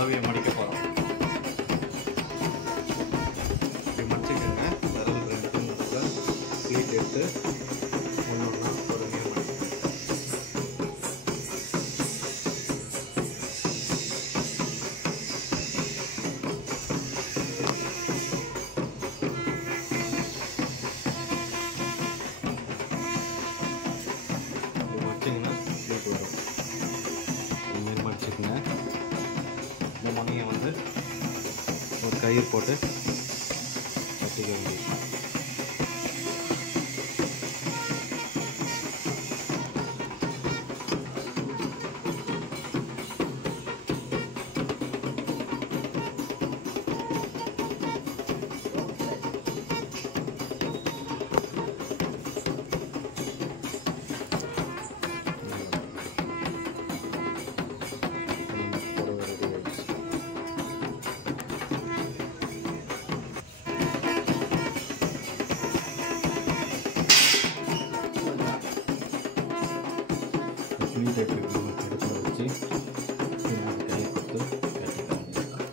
புடவையை மடிக்க போகிறோம். இப்படி மடிச்சுக்கோங்க. விரல் ரெண்டுக்கும் நடுவில் ஸ்லீட் எடுத்து ஒன்று ஒன்றா பொறுமையாக மடிச்சுக்கோங்க. மடிச்சிங்கன்னா ஸ்லீட் வரும். இதுமாரி மடிச்சுக்கோங்க. இந்த முனையை வந்து ஒரு கயிறு போட்டு கட்டிக்க வேண்டியது. ஸ்லீட் எடுத்து எடுத்து வச்சு பின்னாடி கை கொடுத்து கட்டிக்க வேண்டியதுதான்.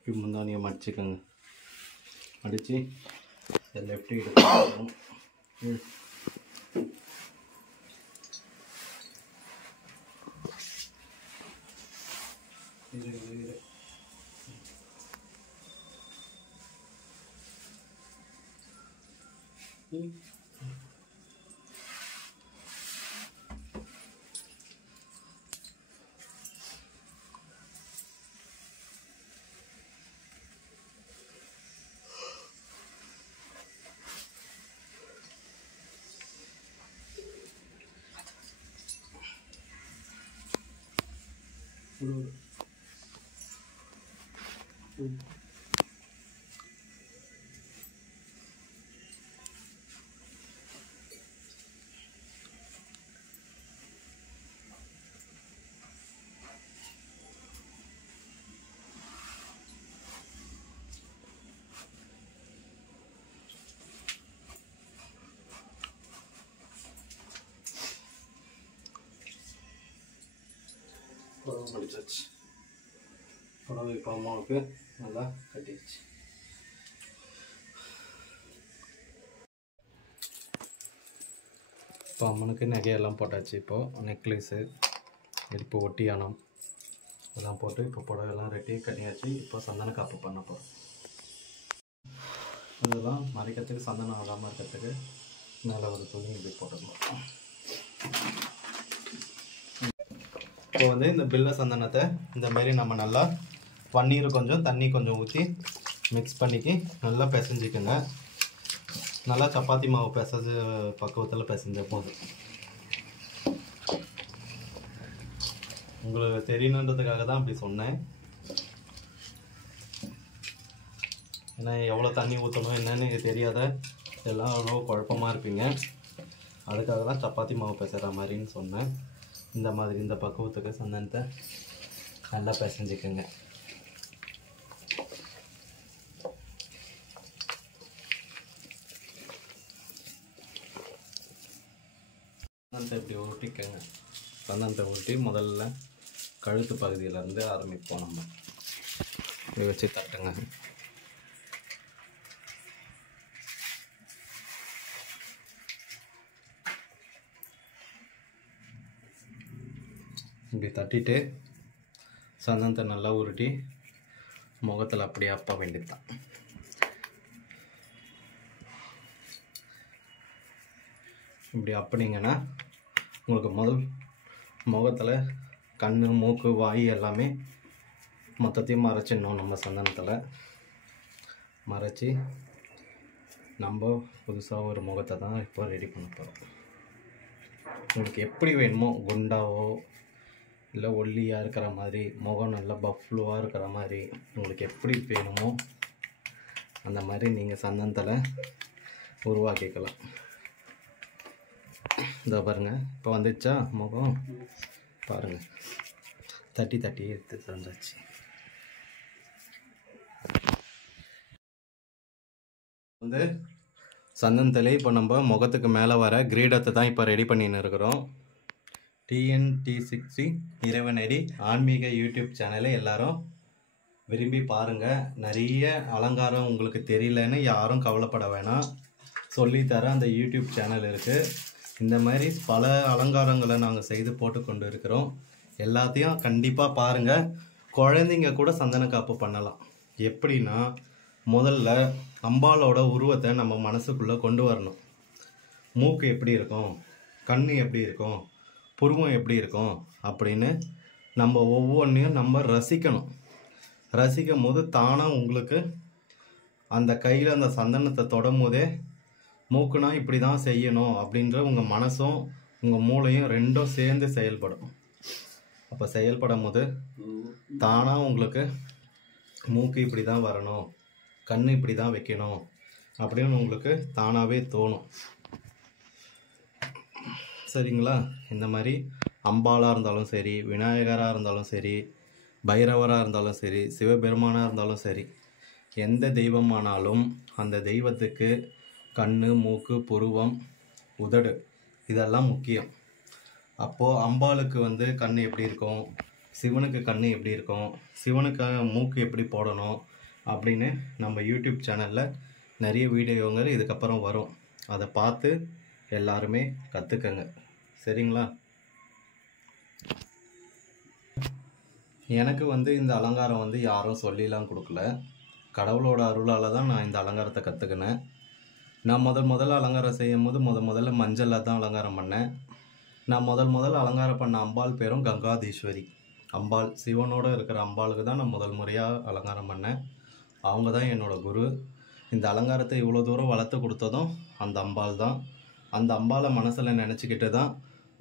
இப்படி முந்தானியை மடிச்சுக்கோங்க. மடித்து லெஃப்ட் எடுக்கணும். இது புடவை மடிச்சாச்சு. புடவை இப்போ அம்மாவுக்கு நல்லா கட்டிடுச்சு. இப்போ அம்மனுக்கு நகையெல்லாம் போட்டாச்சு. இப்போது நெக்லஸு, இடுப்பு ஒட்டியானம் இதெல்லாம் போட்டு இப்போ புடவையெல்லாம் ரெட்டி கட்டியாச்சு. இப்போ சந்தன காப்பு பண்ண போகிறோம். இதெல்லாம் மறைக்கிறதுக்கு, சந்தனம் ஆகாமல் இருக்கிறதுக்கு மேலே ஒரு துணி இப்படி போட்டுக்கலாம். இப்போ வந்து இந்த பில்வ சந்தனத்தை இந்தமாரி நம்ம நல்லா பன்னீர் கொஞ்சம் தண்ணி கொஞ்சம் ஊற்றி மிக்ஸ் பண்ணிக்கி நல்லா பிசைஞ்சிக்கோங்க. நல்லா சப்பாத்தி மாவு பிசைஞ்ச பக்குவத்தில் பிசைஞ்ச போதும். உங்களுக்கு தெரியணுன்றதுக்காக தான் அப்படி சொன்னேன். ஏன்னா எவ்வளோ தண்ணி ஊற்றணும் என்னன்னு தெரியாத எல்லாம் அவ்வளோ குழப்பமாக இருப்பீங்க. அதுக்காக தான் சப்பாத்தி மாவு பிசைகிற மாதிரின்னு சொன்னேன். இந்த மாதிரி இந்த பக்குவத்துக்கு சந்தனத்தை நல்லா பிசைஞ்சிக்கோங்க. சந்தனத்தை இப்படி ஊட்டிக்கோங்க. சந்தனத்தை ஊட்டி முதல்ல கழுத்து பகுதியிலேருந்து ஆரம்பிப்போம். நம்ம இப்படி வச்சு தட்டுங்க. இப்படி தட்டிட்டு சந்தனத்தை நல்லா உருட்டி முகத்தில் அப்படியே அப்ப வேண்டியது தான். இப்படி அப்படிங்கன்னா உங்களுக்கு முதல் முகத்தில் கண், மூக்கு, வாய் எல்லாமே மொத்தத்தையும் மறைச்சிடணும். நம்ம சந்தனத்தில் மறைச்சி நம்ம புதுசாக ஒரு முகத்தை தான் இப்போ ரெடி பண்ண போகிறோம். உங்களுக்கு எப்படி வேணுமோ, குண்டாவோ இல்லை ஒல்லியாக இருக்கிற மாதிரி, முகம் நல்லா பஃப்ளுவாக இருக்கிற மாதிரி, உங்களுக்கு எப்படி வேணுமோ அந்த மாதிரி நீங்கள் சந்தனத்தில் உருவாக்கிக்கலாம். இதோ பாருங்கள், இப்போ வந்துச்சா முகம் பாருங்கள், தட்டி தட்டி எடுத்து தந்தாச்சு. வந்து சந்தனத்திலே இப்போ நம்ம முகத்துக்கு மேலே வர கிரீடத்தை தான் இப்போ ரெடி பண்ணின்னு இருக்கிறோம். TNT60 இறைவனடி ஆன்மீக யூடியூப் சேனலை எல்லாரும் விரும்பி பாருங்கள். நிறைய அலங்காரம் உங்களுக்கு தெரியலன்னு யாரும் கவலைப்பட வேணாம், சொல்லித்தர அந்த யூடியூப் சேனல் இருக்குது. இந்த மாதிரி பல அலங்காரங்களை நாங்கள் செய்து போட்டு கொண்டு இருக்கிறோம். எல்லாத்தையும் கண்டிப்பாக பாருங்கள். குழந்தைங்க கூட சந்தன காப்பு பண்ணலாம். எப்படின்னா, முதல்ல அம்பாலோட உருவத்தை நம்ம மனசுக்குள்ளே கொண்டு வரணும். மூக்கு எப்படி இருக்கும், கண் எப்படி இருக்கும், புருவம் எப்படி இருக்கும் அப்படின்னு நம்ம ஒவ்வொன்றையும் நம்ம ரசிக்கணும். ரசிக்கும் போது தானாக உங்களுக்கு அந்த கையில் அந்த சந்தனத்தை தொடும் போதே மூக்குனா இப்படி தான் செய்யணும் அப்படின்ற உங்கள் மனசும் உங்கள் மூளையும் ரெண்டும் சேர்ந்து செயல்படும். அப்போ செயல்படும் போது தானாக உங்களுக்கு மூக்கு இப்படி தான் வரணும், கண் இப்படி தான் வைக்கணும் அப்படின்னு உங்களுக்கு தானாகவே தோணும். சரிங்களா? இந்த மாதிரி அம்பாலாக இருந்தாலும் சரி, விநாயகராக இருந்தாலும் சரி, பைரவராக இருந்தாலும் சரி, சிவபெருமானாக இருந்தாலும் சரி, எந்த தெய்வமானாலும் அந்த தெய்வத்துக்கு கண், மூக்கு, புருவம், உதடு இதெல்லாம் முக்கியம். அப்போது அம்பாளுக்கு வந்து கண் எப்படி இருக்கும், சிவனுக்கு கண் எப்படி இருக்கும், சிவனுக்கு மூக்கு எப்படி போடணும் அப்படின்னு நம்ம யூடியூப் சேனலில் நிறைய வீடியோங்கள் இதுக்கப்புறம் வரும். அதை பார்த்து எல்லாருமே கற்றுக்கங்க. சரிங்களா? எனக்கு வந்து இந்த அலங்காரம் வந்து யாரும் சொல்லிலாம் கொடுக்கல, கடவுளோட அருளால் தான் நான் இந்த அலங்காரத்தை கற்றுக்கினேன். நான் முதல்ல அலங்காரம் செய்யும் போது முதல்ல மஞ்சளில் தான் அலங்காரம் பண்ணேன். நான் முதல்ல அலங்காரம் பண்ண அம்பாள் பேரும் கங்காதீஸ்வரி அம்பாள். சிவனோடு இருக்கிற அம்பாளுக்கு தான் நான் முதல் முறையாக அலங்காரம் பண்ணேன். அவங்க தான் என்னோடய குரு. இந்த அலங்காரத்தை இவ்வளோ தூரம் வளர்த்து கொடுத்ததும் அந்த அம்பாள் தான். அந்த அம்பாளை மனசில் நினச்சிக்கிட்டு தான்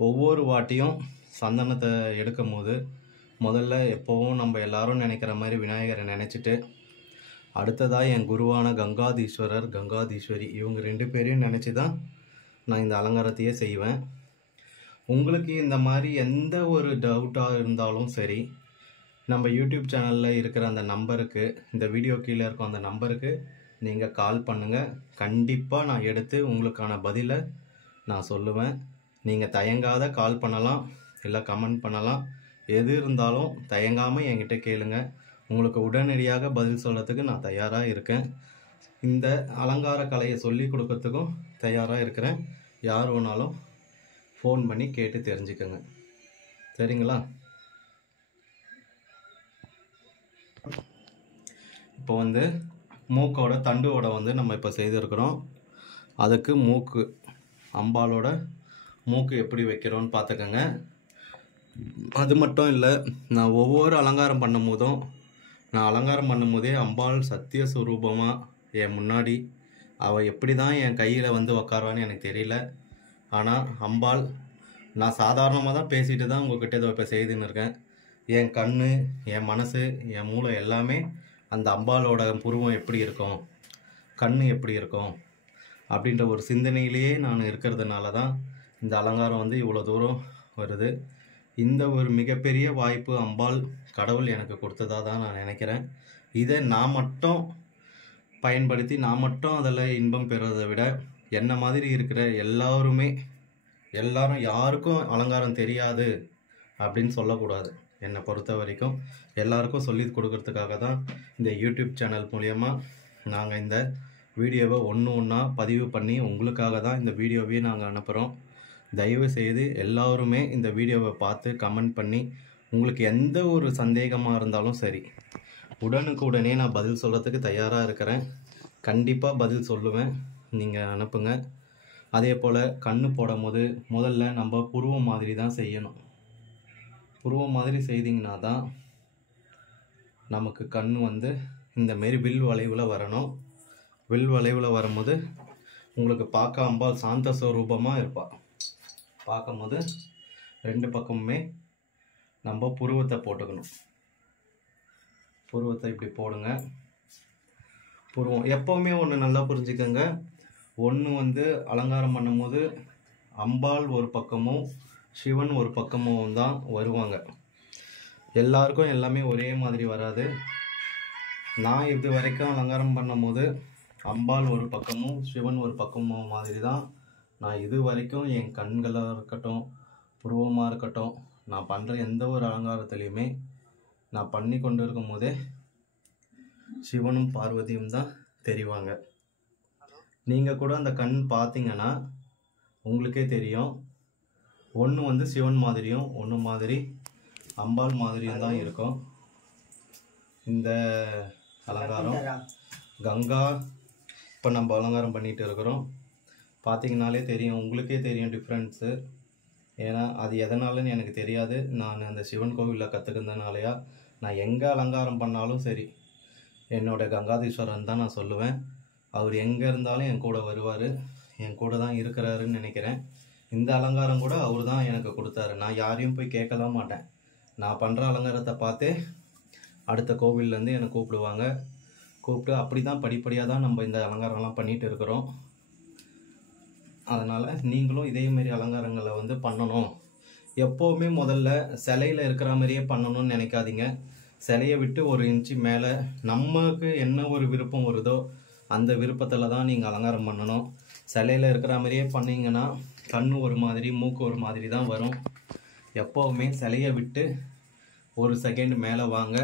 ஒவ்வொரு வாட்டியும் சந்தனத்தை எடுக்கும் போது முதல்ல எப்போவும் நம்ம எல்லாரும் நினைக்கிற மாதிரி விநாயகரை நினச்சிட்டு, அடுத்ததாக என் குருவான கங்காதீஸ்வரர், கங்காதீஸ்வரி இவங்க 2 பேரையும் நினச்சி தான் நான் இந்த அலங்காரத்தையே செய்வேன். உங்களுக்கு இந்த மாதிரி எந்த ஒரு டவுட்டாக இருந்தாலும் சரி, நம்ம யூடியூப் சேனலில் இருக்கிற அந்த நம்பருக்கு, இந்த வீடியோ கீழே இருக்கும் அந்த நம்பருக்கு நீங்கள் கால் பண்ணுங்கள். கண்டிப்பாக நான் எடுத்து உங்களுக்கான பதிலை நான் சொல்லுவேன். நீங்கள் தயங்காத கால் பண்ணலாம், இல்லை கமெண்ட் பண்ணலாம். எது இருந்தாலும் தயங்காமல் என்கிட்ட கேளுங்க. உங்களுக்கு உடனடியாக பதில் சொல்கிறதுக்கு நான் தயாராக இருக்கேன். இந்த அலங்கார கலையை சொல்லி கொடுக்கறதுக்கும் தயாராக இருக்கிறேன். யார் வேணாலும் ஃபோன் பண்ணி கேட்டு தெரிஞ்சுக்கோங்க. சரிங்களா? இப்போ வந்து மூக்கோட தண்டுவோட வந்து நம்ம இப்போ செய்திருக்கிறோம். அதுக்கு மூக்கு, அம்பாலோட மூக்கு எப்படி வைக்கிறோன்னு பார்த்துக்கோங்க. அது மட்டும் இல்லை, நான் ஒவ்வொரு அலங்காரம் பண்ணும் போதும், நான் அலங்காரம் பண்ணும் போதே அம்பாள் சத்திய சுரூபமாக என் முன்னாடி, அவள் எப்படி தான் என் கையில் வந்து உக்காரான்னு எனக்கு தெரியல. ஆனால் அம்பாள், நான் சாதாரணமாக தான் பேசிட்டு தான் உங்கள்கிட்ட இதை இப்போ செய்துன்னு இருக்கேன். என் கண், என் மனசு, என் மூளை எல்லாமே அந்த அம்பாலோட புருவம் எப்படி இருக்கும், கண் எப்படி இருக்கும் அப்படின்ற ஒரு சிந்தனையிலேயே நான் இருக்கிறதுனால தான் இந்த அலங்காரம் வந்து இவ்வளோ தூரம் வருது. இந்த ஒரு மிகப்பெரிய வாய்ப்பு அம்பாள் கடவுள் எனக்கு கொடுத்ததாக தான் நான் நினைக்கிறேன். இதை நான் மட்டும் பயன்படுத்தி நான் மட்டும் அதில் இன்பம் பெறுறதை விட, என்ன மாதிரி இருக்கிற எல்லாரும் யாருக்கும் அலங்காரம் தெரியாது அப்படின்னு சொல்லக்கூடாது. என்னை பொறுத்த வரைக்கும் எல்லாருக்கும் சொல்லி கொடுக்கறதுக்காக தான் இந்த யூடியூப் சேனல் மூலயமா நாங்கள் இந்த வீடியோவை ஒன்று ஒன்றா பதிவு பண்ணி உங்களுக்காக தான் இந்த வீடியோவையே நாங்கள் அனுப்புகிறோம். தயவு செய்து எல்லாருமே இந்த வீடியோவை பார்த்து கமெண்ட் பண்ணி உங்களுக்கு எந்த ஒரு சந்தேகமாக இருந்தாலும் சரி, உடனுக்கு உடனே நான் பதில் சொல்கிறதுக்கு தயாராக இருக்கிறேன். கண்டிப்பாக பதில் சொல்லுவேன், நீங்கள் அனுப்புங்க. அதே போல் கண்ணு போடும் போது முதல்ல நம்ம புருவம் மாதிரி தான் செய்யணும். புருவம் மாதிரி செய்திங்கன்னா தான் நமக்கு கண் வந்து இந்தமாரி வில் வளைவில் வரணும். வில் வளைவில் வரும்போது உங்களுக்கு பார்க்க அம்பாள் சாந்த ஸ்வரூபமாக இருப்பாள். பார்க்கும்போது 2 பக்கமுமே நம்ம புருவத்தை போட்டுக்கணும். புருவத்தை இப்படி போடுங்க. புருவம் எப்போவுமே ஒன்று நல்லா புரிஞ்சுக்கோங்க. ஒன்று வந்து அலங்காரம் பண்ணும்போது அம்பாள் ஒரு பக்கமும் சிவன் ஒரு பக்கமும் தான் வருவாங்க. எல்லாருக்கும் எல்லாமே ஒரே மாதிரி வராது. நான் இது வரைக்கும் அலங்காரம் பண்ணும்போது அம்பாள் ஒரு பக்கமும் சிவன் ஒரு பக்கமும் மாதிரி தான் நான் இது வரைக்கும் என் கண்களாக இருக்கட்டும், புருவமாக இருக்கட்டும், நான் பண்ணுற எந்த ஒரு அலங்காரத்துலேயுமே நான் பண்ணி கொண்டு இருக்கும் போதே சிவனும் பார்வதியும் தான் தெரிவாங்க. நீங்கள் கூட அந்த கண் பார்த்தீங்கன்னா உங்களுக்கே தெரியும். ஒன்று வந்து சிவன் மாதிரியும் ஒன்று மாதிரி அம்பாள் மாதிரியும் தான் இருக்கும். இந்த அலங்காரம் கங்கா இப்போ நம்ம அலங்காரம் பண்ணிகிட்டு இருக்கிறோம். பார்த்தீங்கனாலே தெரியும், உங்களுக்கே தெரியும் டிஃப்ரென்ஸு. ஏன்னா அது எதனாலன்னு எனக்கு தெரியாது. நான் அந்த சிவன் கோவிலில் கற்றுக்கிறதுனாலையா, நான் எங்கே அலங்காரம் பண்ணாலும் சரி என்னோடய கங்காதீஸ்வரன் தான் நான் சொல்லுவேன். அவர் எங்கே இருந்தாலும் என் கூட வருவார், என் கூட தான் இருக்கிறாருன்னு நினைக்கிறேன். இந்த அலங்காரம் கூட அவர் தான் எனக்கு கொடுத்தாரு. நான் யாரையும் போய் கேட்கலாம் மாட்டேன். நான் பண்ணுற அலங்காரத்தை பார்த்தே அடுத்த கோவில்லேருந்து என்னை கூப்பிடுவாங்க. கூப்பிட்டு அப்படி தான் படிப்படியாக தான் நம்ம இந்த அலங்காரம்லாம் பண்ணிகிட்டு இருக்கிறோம். அதனால் நீங்களும் இதேமாரி அலங்காரங்களை வந்து பண்ணணும். எப்போவுமே முதல்ல சிலையில் இருக்கிற மாதிரியே பண்ணணும்னு நினைக்காதீங்க. சிலையை விட்டு 1 இன்ச்சு மேலே நமக்கு என்ன ஒரு விருப்பம் வருதோ அந்த விருப்பத்தில் தான் நீங்கள் அலங்காரம் பண்ணணும். சிலையில் இருக்கிற மாதிரியே பண்ணிங்கன்னா கண் ஒரு மாதிரி மூக்கு ஒரு மாதிரி தான் வரும். எப்போவுமே சிலையை விட்டு 1 செகண்ட் மேலே வாங்க.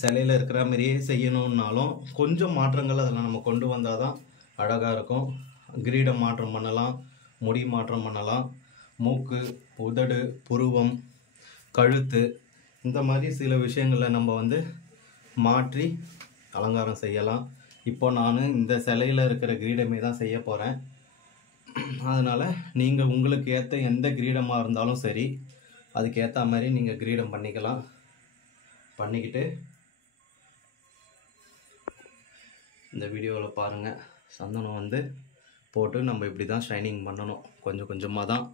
சிலையில் இருக்கிற மாதிரியே செய்யணுன்னாலும் கொஞ்சம் மாற்றங்கள் அதில் நம்ம கொண்டு வந்தால் தான் அழகாக இருக்கும். கிரீடம் மாற்றம் பண்ணலாம், முடி மாற்றம் பண்ணலாம், மூக்கு, உதடு, புருவம், கழுத்து, இந்த மாதிரி சில விஷயங்களை நம்ம வந்து மாற்றி அலங்காரம் செய்யலாம். இப்போ நான் இந்த சிலையில் இருக்கிற கிரீடமே தான் செய்ய போகிறேன். அதனால் நீங்கள் உங்களுக்கு ஏற்ற எந்த கிரீடமாக இருந்தாலும் சரி, அதுக்கேற்ற மாதிரி நீங்கள் கிரீடம் பண்ணிக்கலாம். பண்ணிக்கிட்டு இந்த வீடியோவில் பாருங்கள், சந்தனம் வந்து போட்டு நம்ம இப்படி தான் ஷைனிங் பண்ணணும். கொஞ்சம் கொஞ்சமாக தான்,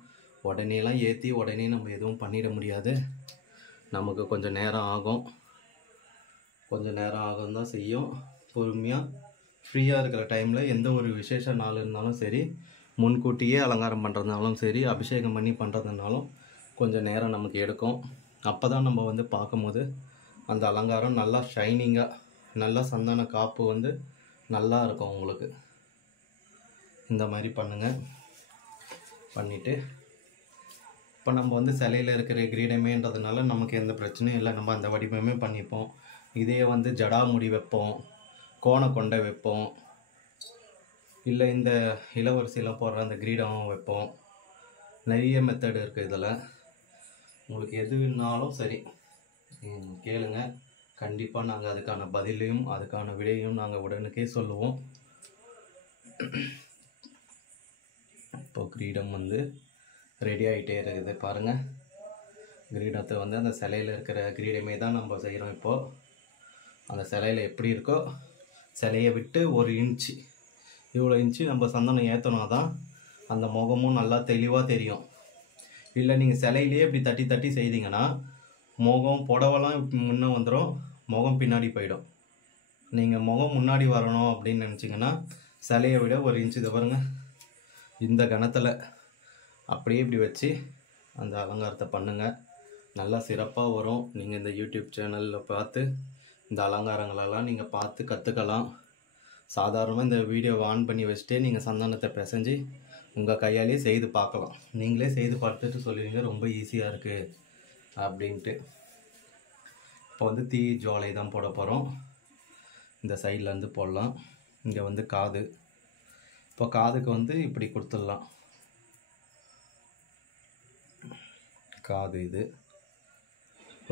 உடனேலாம் ஏற்றி உடனே நம்ம எதுவும் பண்ணிட முடியாது. நமக்கு கொஞ்சம் நேரம் ஆகும். கொஞ்சம் நேரம் ஆகும் தான் செய்யும். பொறுமையாக ஃப்ரீயாக இருக்கிற டைமில் எந்த ஒரு விசேஷ நாள் இருந்தாலும் சரி, முன்கூட்டியே அலங்காரம் பண்ணுறதுனாலும் சரி, அபிஷேகம் பண்ணி பண்ணுறதுனாலும் கொஞ்சம் நேரம் நமக்கு எடுக்கும். அப்போ தான் நம்ம வந்து பார்க்கும்போது அந்த அலங்காரம் நல்லா ஷைனிங்காக, நல்லா சந்தன காப்பு வந்து நல்லா இருக்கும் உங்களுக்கு. இந்த மாதிரி பண்ணுங்கள். பண்ணிவிட்டு இப்போ நம்ம வந்து சிலையில் இருக்கிற கிரீடமேன்றதுனால நமக்கு எந்த பிரச்சனையும் இல்லை. நம்ம அந்த வடிவமே பண்ணிப்போம். இதே வந்து ஜடாமுடி வைப்போம், கோணக்கொண்டை வைப்போம், இல்லை இந்த இளவரசியில் போடுற அந்த கிரீடம் வைப்போம். நிறைய மெத்தடு இருக்குது இதில். உங்களுக்கு எது வேணாலும் சரி கேளுங்க. கண்டிப்பாக நாங்கள் அதுக்கான பதிலையும் அதுக்கான விடையும் நாங்கள் உடனுக்கே சொல்லுவோம். இப்போ கிரீடம் வந்து ரெடி ஆகிட்டே இருக்குது பாருங்கள். கிரீடத்தை வந்து அந்த சிலையில் இருக்கிற கிரீடமே தான் நம்ம செய்கிறோம். இப்போது அந்த சிலையில் எப்படி இருக்கோ சிலையை விட்டு 1 இன்ச்சு, இவ்வளோ இன்ச்சு நம்ம சந்தனம் ஏற்றினா தான் அந்த முகமும் நல்லா தெளிவாக தெரியும். இல்லை நீங்கள் சிலையிலேயே இப்படி தட்டி தட்டி செய்தீங்கன்னா முகம் புடவெல்லாம் முன்னே வந்துடும், முகம் பின்னாடி போயிடும். நீங்கள் முகம் முன்னாடி வரணும் அப்படின்னு நினச்சிங்கன்னா சிலையை விட 1 இன்ச்சு இதை பாருங்கள், இந்த கணத்தில் அப்படியே இப்படி வச்சு அந்த அலங்காரத்தை பண்ணுங்கள். நல்லா சிறப்பாக வரும். நீங்கள் இந்த யூடியூப் சேனலில் பார்த்து இந்த அலங்காரங்களெல்லாம் நீங்கள் பார்த்து கற்றுக்கலாம். சாதாரணமாக இந்த வீடியோவை ஆன் பண்ணி வச்சுட்டே நீங்கள் சந்தனத்தை பிசைஞ்சு உங்கள் கையாலேயே செய்து பார்க்கலாம். நீங்களே செய்து பார்த்துட்டு சொல்லுவீங்க ரொம்ப ஈஸியாக இருக்குது அப்படின்ட்டு. இப்போ வந்து தீ ஜுவாலை தான் போட போகிறோம். இந்த சைட்லேருந்து போடலாம். இங்கே வந்து காது. இப்போ காதுக்கு வந்து இப்படி கொடுத்துடலாம். காது இது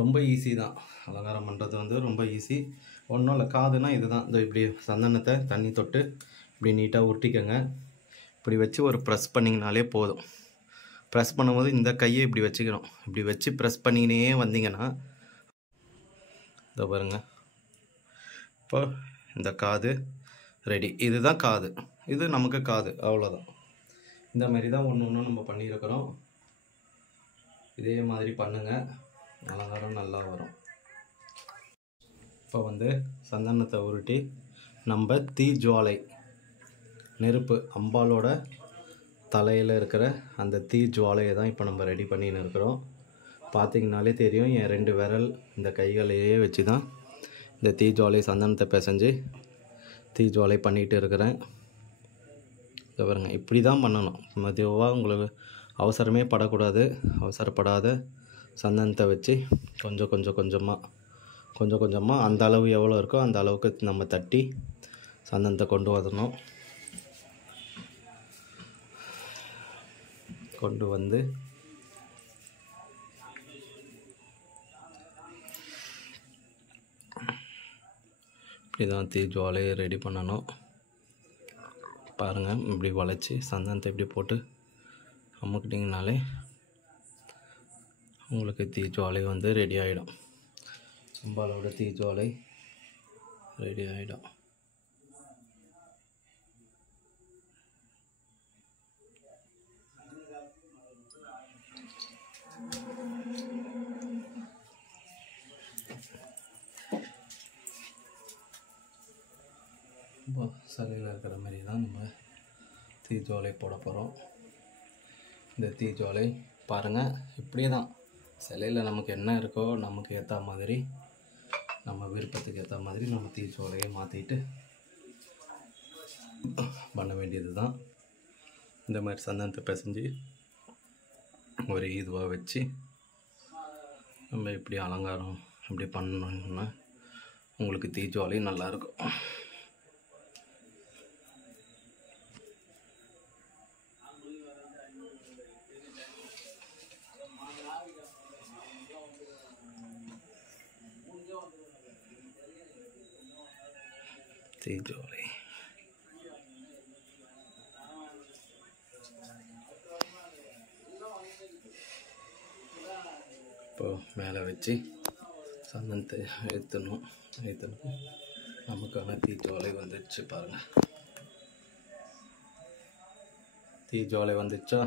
ரொம்ப ஈஸி தான். அலங்காரம் பண்ணுறது வந்து ரொம்ப ஈஸி. ஒன்றும் இல்லை, காதுனா இது தான். இந்த இப்படி சந்தனத்தை தண்ணி தொட்டு இப்படி நீட்டாக உருட்டிக்கங்க. இப்படி வச்சு ஒரு ப்ரெஸ் பண்ணிங்கனாலே போதும். ப்ரெஸ் பண்ணும்போது இந்த கையை இப்படி வச்சுக்கணும். இப்படி வச்சு ப்ரெஸ் பண்ணிக்கினே வந்தீங்கன்னா இதோ பாருங்க, இப்போ இந்த காது ரெடி. இதுதான் காது, இது நமக்கு காது, அவ்வளோதான். இந்த மாதிரி தான் ஒன்று ஒன்று நம்ம பண்ணியிருக்கிறோம். இதே மாதிரி பண்ணுங்கள், அலங்காரம் நல்லா வரும். இப்போ வந்து சந்தனத்தை உருட்டி நம்ம தீ ஜுவாலை, நெருப்பு, அம்பாலோட தலையில் இருக்கிற அந்த தீ ஜுவாலையை தான் இப்போ நம்ம ரெடி பண்ணின்னு இருக்கிறோம். பார்த்திங்கனாலே தெரியும், என் 2 விரல் இந்த கைகளையே வச்சு தான் இந்த தீ ஜுவாலை சந்தனத்தை பிசைஞ்சு தீ ஜுவாலை பண்ணிகிட்டு இருக்கிறேன். இதை பாருங்க, இப்படி தான் பண்ணணும். மெதுவாக, உங்களுக்கு அவசரமே படக்கூடாது. அவசரப்படாத சந்தனத்தை வச்சு கொஞ்சம் கொஞ்சமாக அந்த அளவு எவ்வளோ இருக்கோ அந்த அளவுக்கு நம்ம தட்டி சந்தனத்தை கொண்டு வரணும். கொண்டு வந்து இப்படி தான் தீ ஜுவாலையை ரெடி பண்ணணும். பாருங்கள், இப்படி வளைச்சி சந்தனத்தை இப்படி போட்டு அமுக்கிட்டிங்கனாலே உங்களுக்கு தீ ஜுவாலை வந்து ரெடி ஆகிடும். அம்பாலோட தீ ஜுவாலை ரெடி ஆகிடும். இப்போ சிலையில் இருக்கிற மாதிரி தான் நம்ம தீ ஜுவாலை போட போகிறோம். இந்த தீ ஜுவாலை பாருங்கள், இப்படியே தான் சிலையில் நமக்கு என்ன இருக்கோ நமக்கு ஏற்ற மாதிரி, நம்ம விருப்பத்துக்கு ஏற்ற மாதிரி நம்ம தீ ஜுவாலையை மாற்றிட்டு பண்ண வேண்டியது தான். இந்த மாதிரி சந்தனத்தை பிசைஞ்சு ஒரு இதுவாக வச்சு நம்ம இப்படி அலங்காரம் இப்படி பண்ணோம்னா உங்களுக்கு தீ ஜுவாலை நல்லாயிருக்கும். தீ ஜுவாலை இப்போ மேலே வச்சு சந்தனத்தை ஏற்றணும். நமக்கான தீ ஜுவாலை வந்துடுச்சு பாருங்கள். தீ ஜுவாலை வந்துச்சா,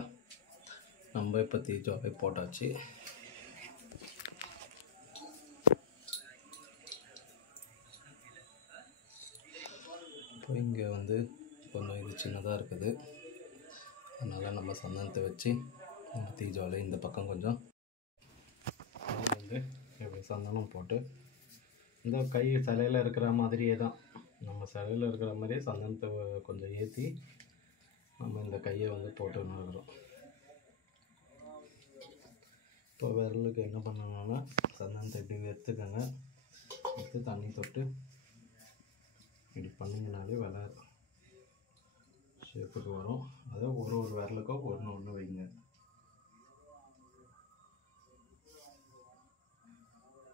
நம்ம இப்போ தீ ஜுவாலை போட்டாச்சு. இப்போ இங்கே வந்து கொஞ்சம் இது சின்னதாக இருக்குது, அதனால் நம்ம சந்தனத்தை வச்சு நம்ம தீ ஜுவாலை இந்த பக்கம் கொஞ்சம் வந்து இப்படி சந்தனம் போட்டு இந்த கை சிலையில் இருக்கிற மாதிரியே தான், நம்ம சிலையில் இருக்கிற மாதிரியே சந்தனத்தை கொஞ்சம் ஏற்றி நம்ம இந்த கையை வந்து போட்டுன்னு இருக்கிறோம். இப்போ விரலுக்கு என்ன பண்ணணும்னா சந்தனத்தை இப்படி எடுத்துக்கோங்க. எடுத்து தண்ணி தொட்டு இப்படி பண்ணிங்கனாலே விலை ஷேப்புக்கு வரும். அதை ஒரு விரலுக்கும் ஒன்று வைங்க.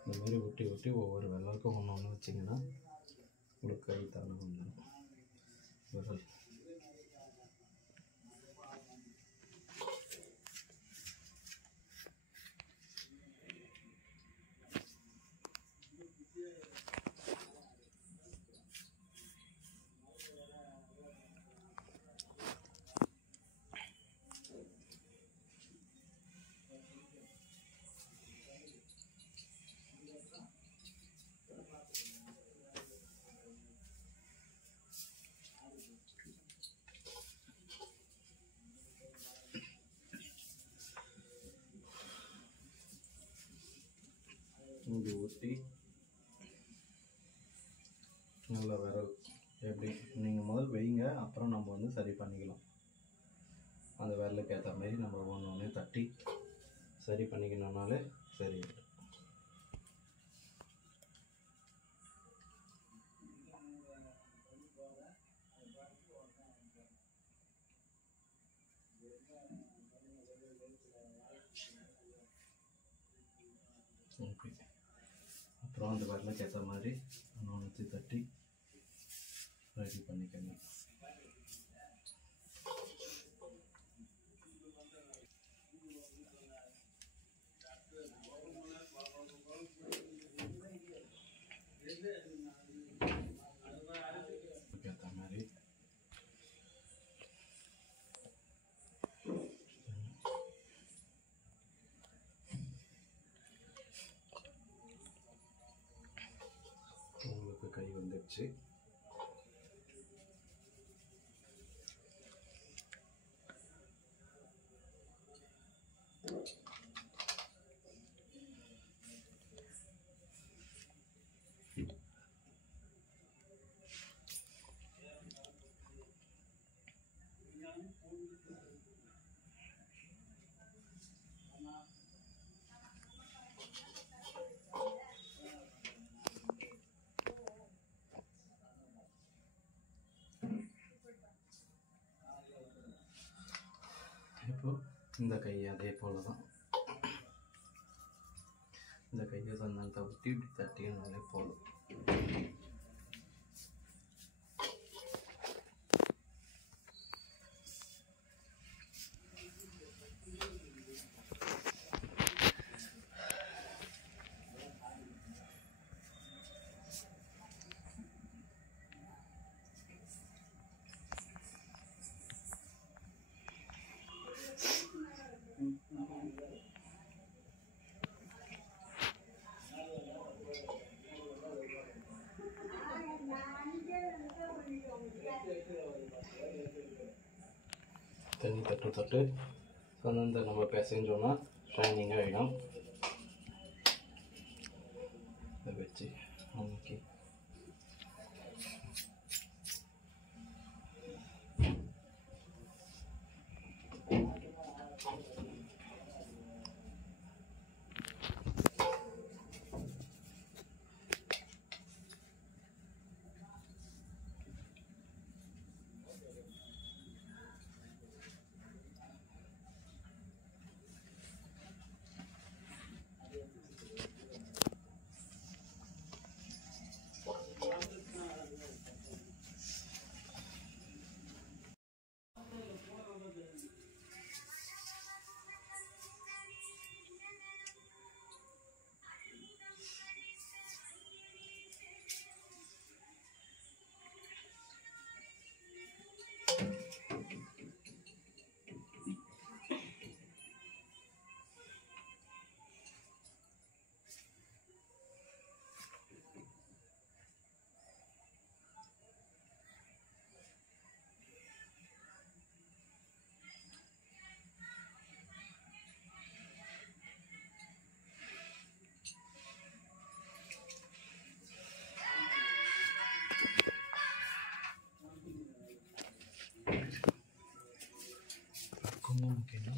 இந்த மாதிரி ஒட்டி ஒவ்வொரு விரலுக்கும் ஒன்று வச்சிங்கன்னா உங்களுக்கு கை தானே வந்துடும். விரல் இப்படி ஊற்றி நல்ல விரல் எப்படி நீங்கள் முதல் வைங்க, அப்புறம் நம்ம வந்து சரி பண்ணிக்கலாம். அந்த விரலுக்கு ஏற்ற மாதிரி நம்ம ஒன்று தட்டி சரி பண்ணிக்கணும்னாலே சரி. ஓகே. அப்புறம் அந்த விரலுக்கு ஏற்ற மாதிரி இன்னொன்று வச்சு தட்டி ரெடி பண்ணிக்கணும். ஏற்ற மாதிரி உங்களுக்கு கை வந்துடுச்சு. இப்போ இந்த கையை அதே போல தான் இந்த கையை சந்தனத்தை ஊற்றி இப்படி தட்டினாலே போதும். தண்ணி தொட்டு சந்தனத்தை நம்ம பிசைஞ்சோம்னா ஷைனிங்காக ஆகிடும். இதை வச்சு அமுக்கி முக்கியம்.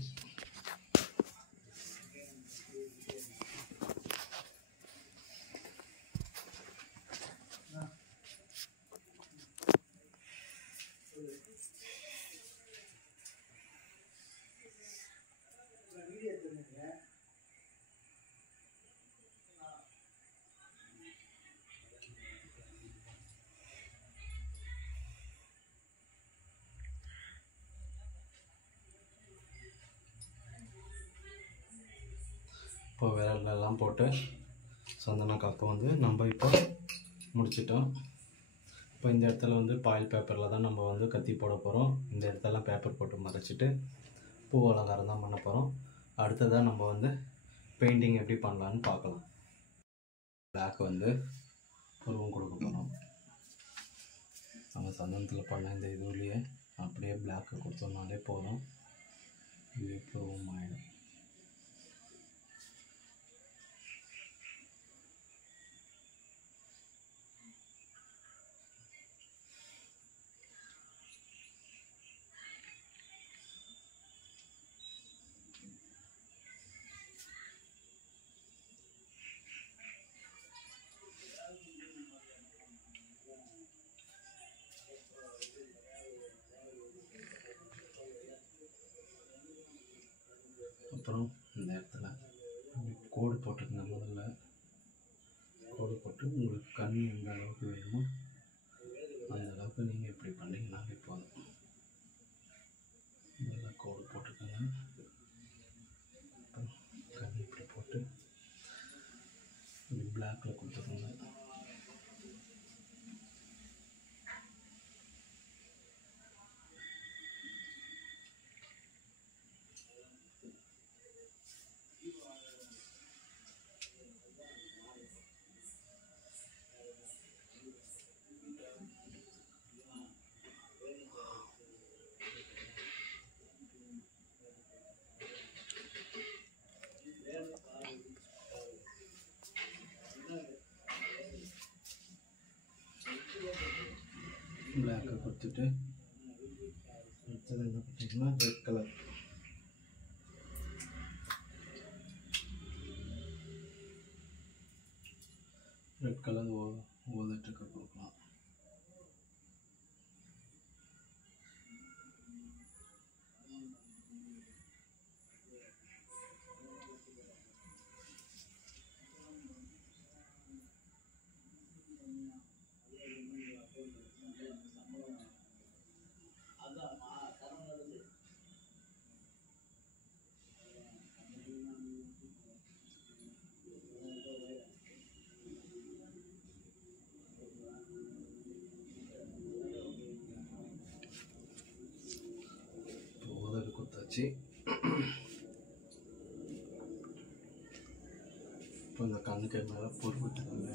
இப்போ விரலெல்லாம் போட்டு சந்தன காப்பு வந்து நம்ம இப்போ முடிச்சிட்டோம். இப்போ இந்த இடத்துல வந்து பாயில் பேப்பரில் தான் நம்ம வந்து கத்தி போட போகிறோம். இந்த இடத்தெல்லாம் பேப்பர் போட்டு மறைச்சிட்டு பூ அலங்காரம் தான் பண்ண போகிறோம். அடுத்ததாக நம்ம வந்து பெயிண்டிங் எப்படி பண்ணலான்னு பார்க்கலாம். பிளாக் வந்து உருவம் கொடுக்க போகிறோம். நம்ம சந்தனத்தில் பண்ண இந்த இதுலேயே அப்படியே பிளாக்கு கொடுத்தோம்னாலே போதும், இது உருவம் ஆகிடும். அப்புறம் இந்த இடத்துல கோடு போட்டுக்கங்க. முதல்ல கோடு போட்டு உங்களுக்கு கண் எந்த அளவுக்கு வேணுமோ அந்த அளவுக்கு நீங்கள் இப்படி பண்ணிங்கனாலே போதும். நல்லா கோடு போட்டுக்கோங்க. அப்புறம் கண் இப்படி போட்டு இப்படி பிளாக்கில் கொடுத்துக்கோங்க. பிளாக்கை கொடுத்துட்டு அடுத்தது என்ன பார்த்தீங்கன்னா ரெட் கலர். ரெட் கலர் ஓதட்டுக்கு கொடுக்கலாம். கொடுத்தாச்சு. இப்போ இந்த கண்ணுக்கு மேலே பொறுப்புட்டுக்கோங்க.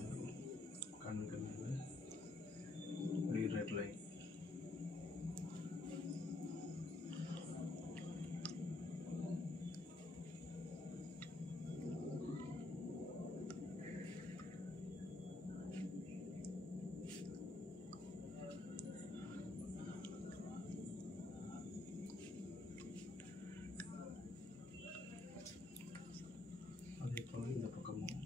கண்ணுக்கு மேலே ரெட் லைன். அதே போல் இந்த பக்கமும்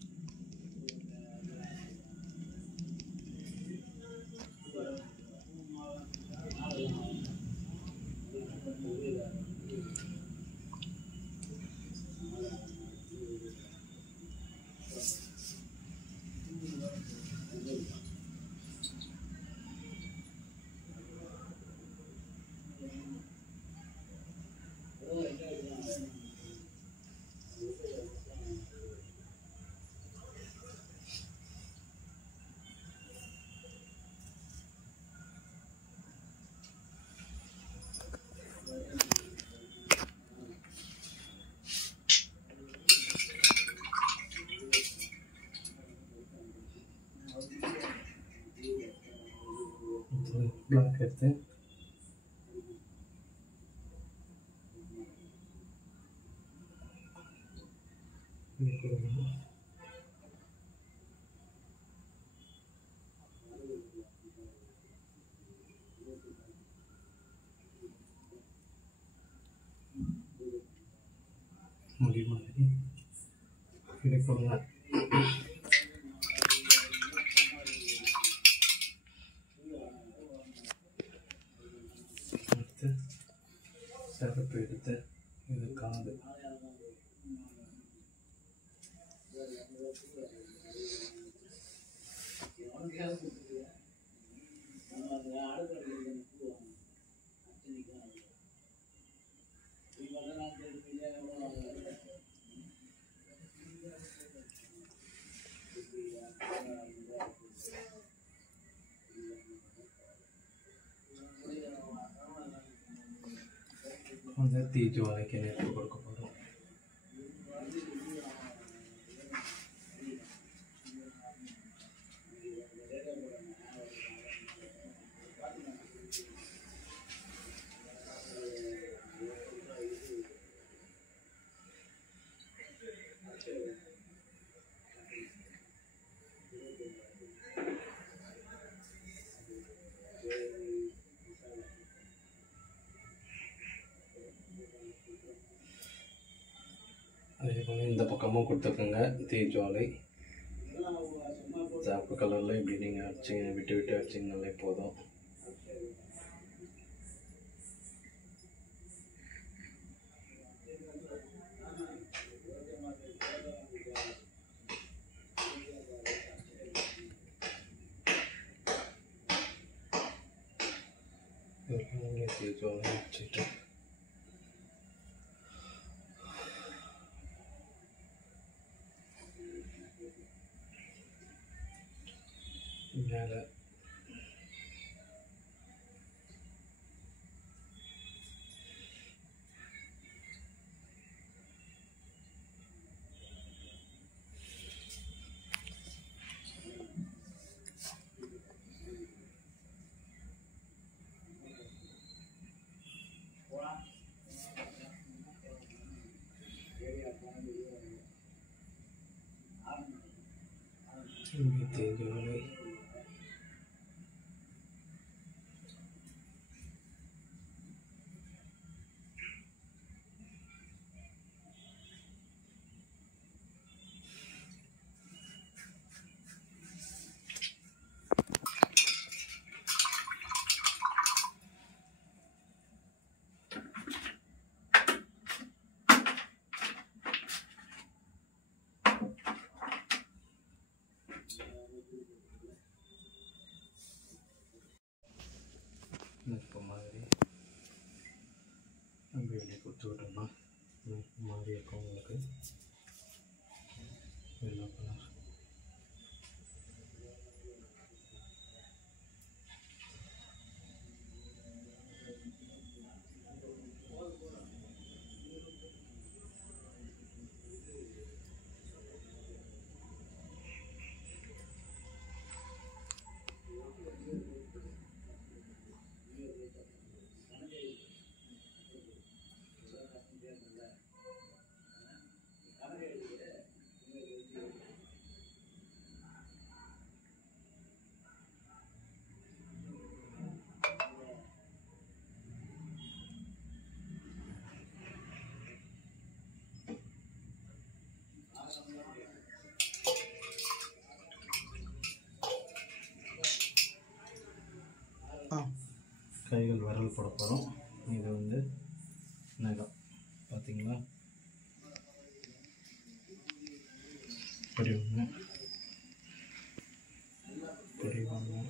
ब्लैक करते हैं. मुड़ी मारी फिर करना சிறப்பு எடுத்து இது காது அந்த தீஜுவாலைக்கு நேற்று கொடுக்க போகிறோம். அதே போல் இந்த பக்கமும் கொடுத்துக்கோங்க. தீஜுவாலை சாப்பு கலரில் இப்படி நீங்கள் அடிச்சிங்க, விட்டு விட்டு அடிச்சிங்கனாலே போதும். வச்சுட்டு மேலே தேங்காய் இப்போ மாதிரி நம்ம வெளியே கொடுத்து விட்டோம்னா மாதிரி இருக்கும் உங்களுக்கு எல்லோ கலர். கைகள் விரல் போட போகிறோம். இது வந்து நகம் பார்த்தீங்களா, இப்படி ஒன்று இப்படி ஒன்று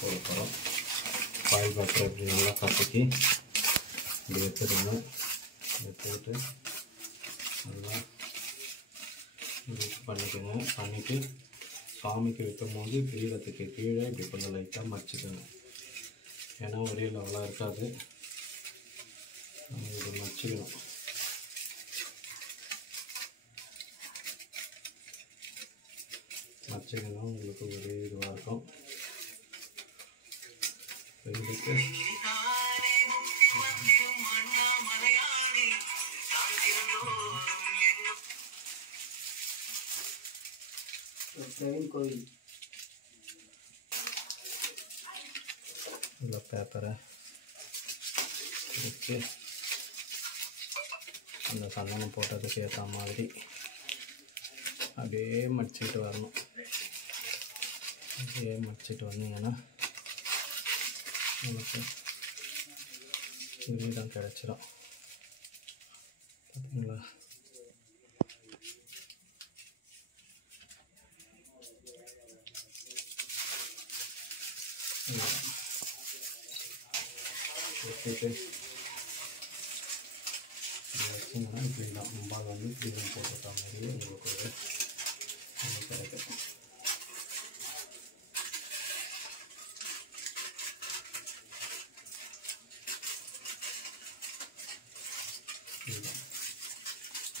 போட போகிறோம். பால் பாத்திரம் இப்படி நல்லா கசக்கி இப்படி எடுத்துடுங்க. எடுத்துக்கிட்டு நல்லா மிக்ஸ் பண்ணிக்கோங்க. பண்ணிவிட்டு சாமிக்கு வைக்கும் போது பீடத்துக்கு கீழே இப்படி கொஞ்சம் லைட்டாக மடிச்சுக்கோங்க. ஏன்னா ஒரே லெவலாக இருக்காது, நம்ம இப்படி மடிச்சுக்கணும். மடிச்சிங்கன்னா உங்களுக்கு ஒரே இதுவாக இருக்கும். இதுக்கு கோயில் இந்த பேப்பரை வச்சு அந்த சந்தனம் போட்டதுக்கு ஏற்ற மாதிரி அப்படியே மடிச்சுக்கிட்டு வரணும். அப்படியே மடிச்சுட்டு வந்தீங்கன்னா உங்களுக்கு கிரீடம் கிடச்சிடும். பார்த்தீங்களா, வச்சுட்டு வச்சிங்கன்னா கிரீடம் ரொம்ப வந்து கிரீடம் போட்டுக்கிற மாதிரியே உங்களுக்கு ஒரு கிடைக்கும்.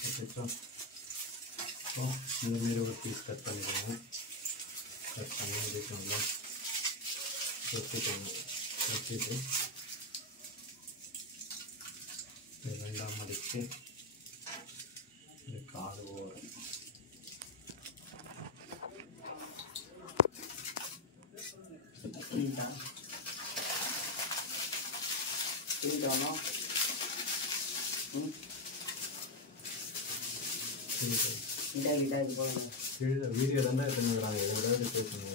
ஓகேச்சா. ஸோ இந்தமாரி ஒரு பீஸ் கட் பண்ணிக்கோங்க. கட் பண்ணி எடுக்கணும்ல வச்சுட்டு ரெண்டாம் மடிக்கு இது காது ஓரம் வீடியோ தானே எடுத்துக்கிறாங்க. இதை விட பேசுங்க.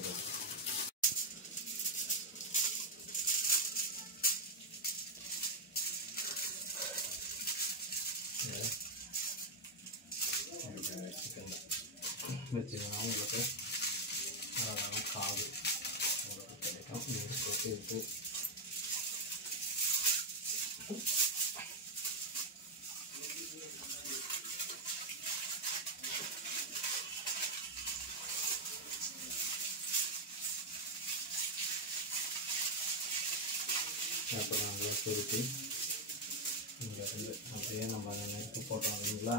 வச்சுக்கணும் உங்களுக்கு அழகான காது உங்களுக்கு கிடைக்கும். நீங்கள் போட்டு அப்புறம் நல்லா சுருட்டி இங்கேருந்து அப்படியே நம்ம அந்த நெருப்பு போட்டோம் இல்லைங்களா,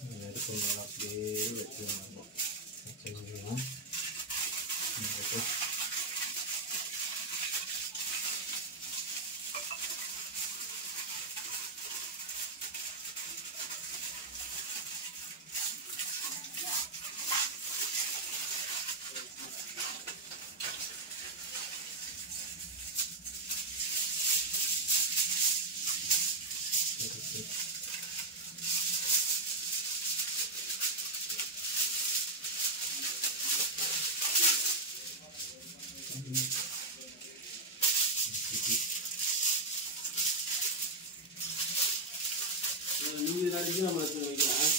அந்த நெருப்பு நல்லா அப்படியே வச்சுக்கணும். வச்சுக்கிட்டிங்கன்னா உங்களுக்கு நீங்கள் நாளைக்கு நம்ம எடுத்து வைக்கலாம்.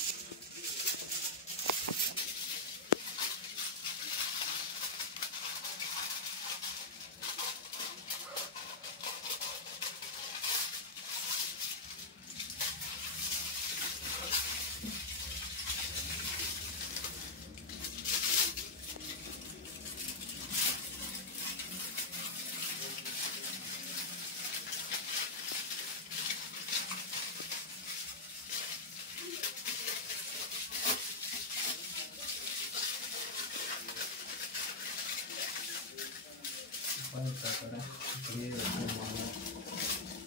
அப்படியே வச்சுருவாங்க.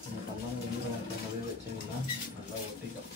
இந்த கல்லாம் ஈரம் இருக்கும்போதே வச்சிங்கன்னா நல்லா ஒட்டிக்கும்.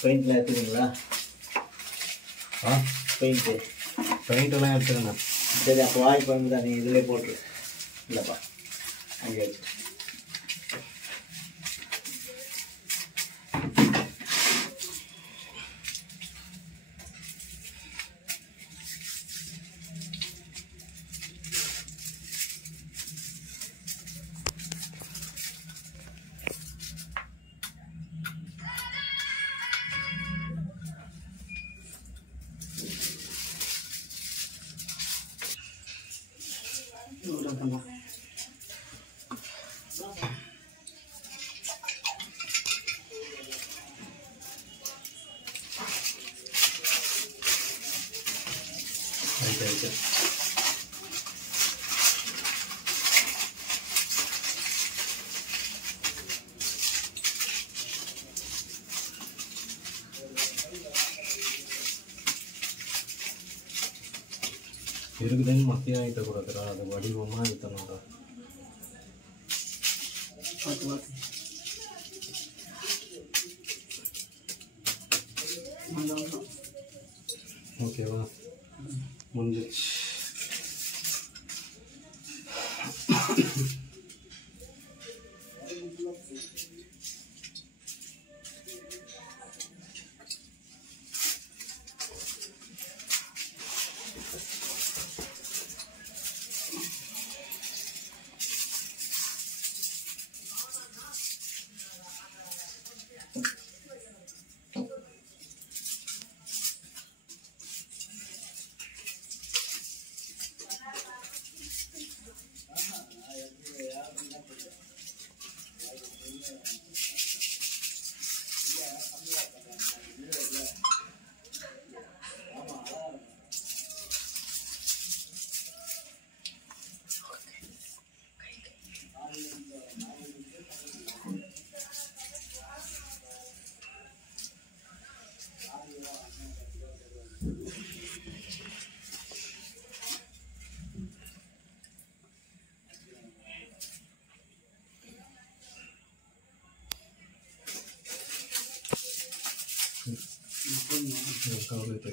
பெயிண்ட்லாம் எடுத்துக்கிறீங்களா? பெயிண்டெல்லாம் எடுத்துக்கண்ணா. சரி, அப்போ வாய்ப்பு வந்து தான் நீங்கள் இதிலே போட்டுரு. இல்லைப்பா, அங்கே வச்சு ரைட்டு. இருக்குதுன்னு மத்தியம் ஈட்டக்கூடாதுடா, அது வடிவமாக ஈட்டணும்டா. ஓகேவா? முடிஞ்சிச்சு. கவலை.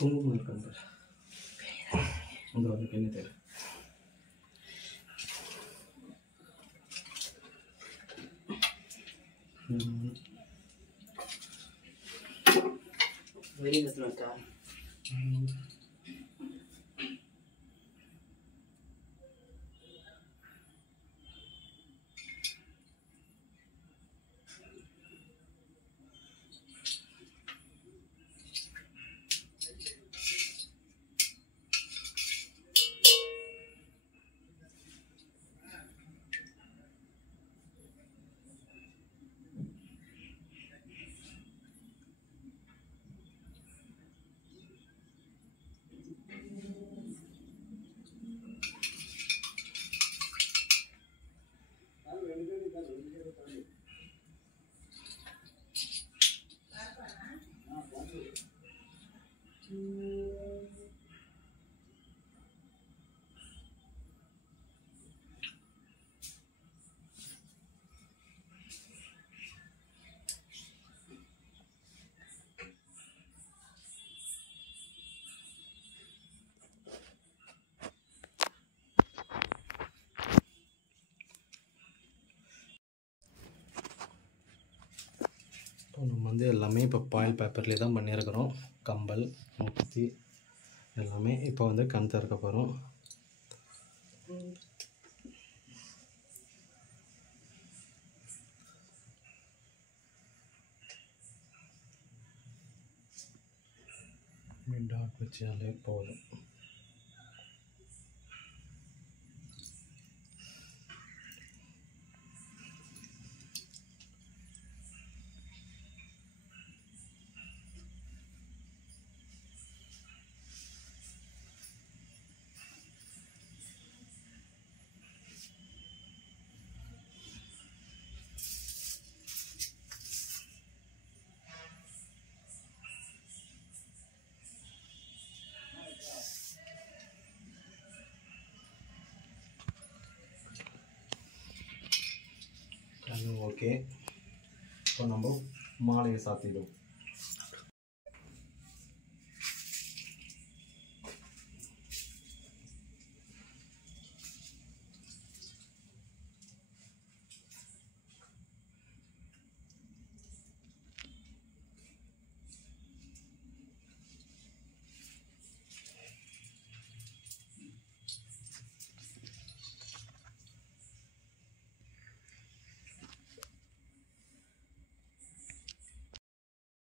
குங்குமம் இருக்காங்க அந்த வந்து பெண்ணு தேவை. வெளியில் இருக்கா? நம்ம வந்து எல்லாமே இப்போ பாயில் பேப்பர்லேயே தான் பண்ணியிருக்கிறோம். கம்பல், முக்தி எல்லாமே இப்போ வந்து கண் திறக்க போகிறோம். டாட் வச்சாலே போதும். ஓகே, இப்போ நம்ம மாலையை சாத்திடுவோம்.